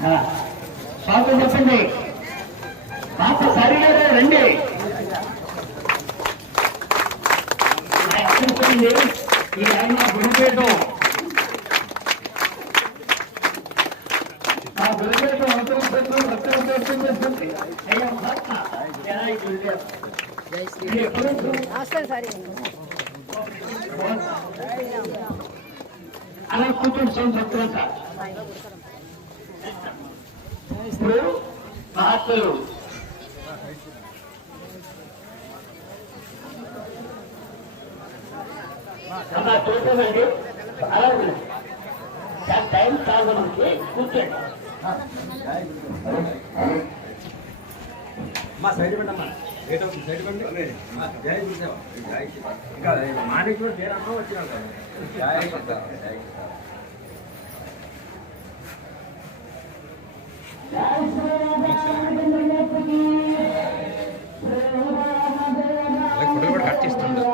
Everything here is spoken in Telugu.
స్వాగతం చెప్పండి. పాప సరిగానే రండి. ఈ ఆయన గురుపేటం ఆ గురుపేటం అలా కూర్చొని చెప్తున్నా సార్. ఇప్పుడు మహాత్ములు అలా చూసామండి. అలా టైం కాదు మనకి. కూర్చోండి మా సైడ్ పెట్టమ్మా. సైడ్ పండి జై ఇంకా మానికి కూడా పేరమ్మా వచ్చినాక ఫోటోలు కూడా కట్ చేస్తుండే.